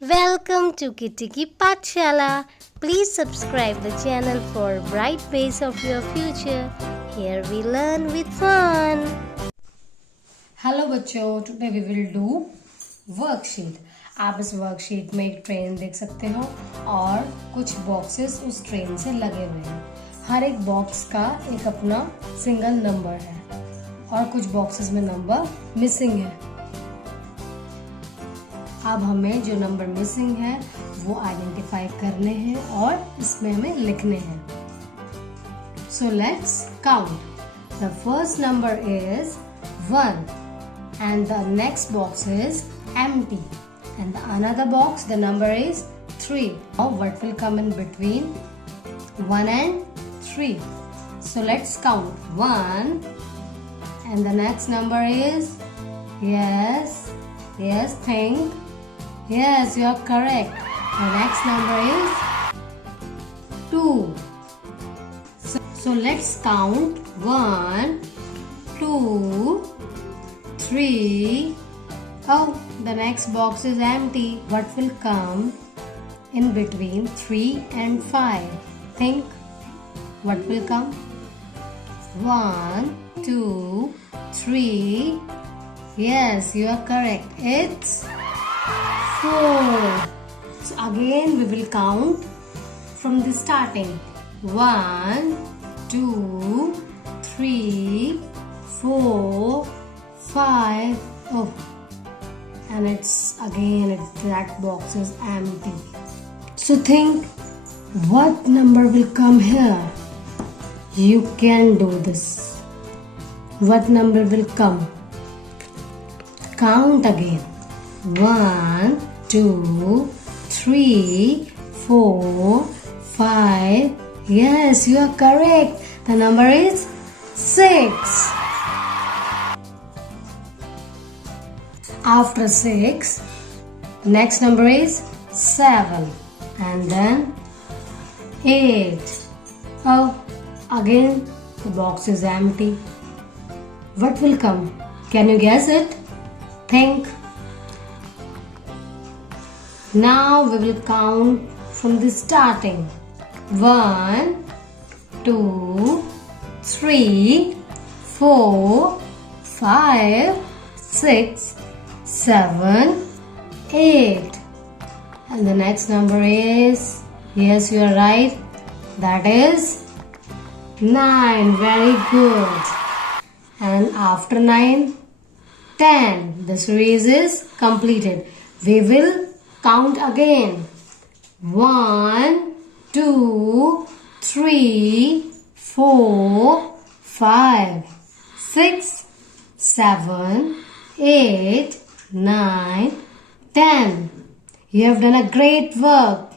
Welcome to Kitty Ki Pathshala. Please subscribe the channel for bright ways of your future. Here we learn with fun. Hello बच्चों, today we will do worksheet. आप इस worksheet में एक train देख सकते हो और कुछ बॉक्सेस उस ट्रेन से लगे हुए हैं। हर एक बॉक्स का एक अपना सिंगल नंबर है और कुछ बॉक्सेस में नंबर मिसिंग है। अब हमें जो नंबर मिसिंग है वो आइडेंटिफाई करने हैं और इसमें हमें लिखने हैं। So let's count. The first number is 1 and the next box is empty, and the another box the number is 3. Now what will come in between 1 and 3? So let's count. 1 and the next number is, yes, think. Yes, you are correct. The next number is 2. So let's count. 1, 2, 3. Oh, the next box is empty. What will come in between 3 and 5? Think. What will come? 1, 2, 3. Yes, you are correct. It's 4. So again we will count from the starting. 1, 2, 3, 4, 5. Oh, and that box is empty. So think, what number will come here? You can do this. What number will come? Count again. 1, 2, 3, 4, 5. Yes, you are correct. The number is 6. After 6, the next number is 7 and then 8. Oh, again the box is empty. What will come? Can you guess it? Think. Now we will count from the starting. 1, 2, 3, 4, 5, 6, 7, 8. And the next number is, yes, you are right, that is 9. Very good. And after 9, 10. The series is completed. We will count again. 1, 2, 3, 4, 5, 6, 7, 8, 9, 10. You have done a great work.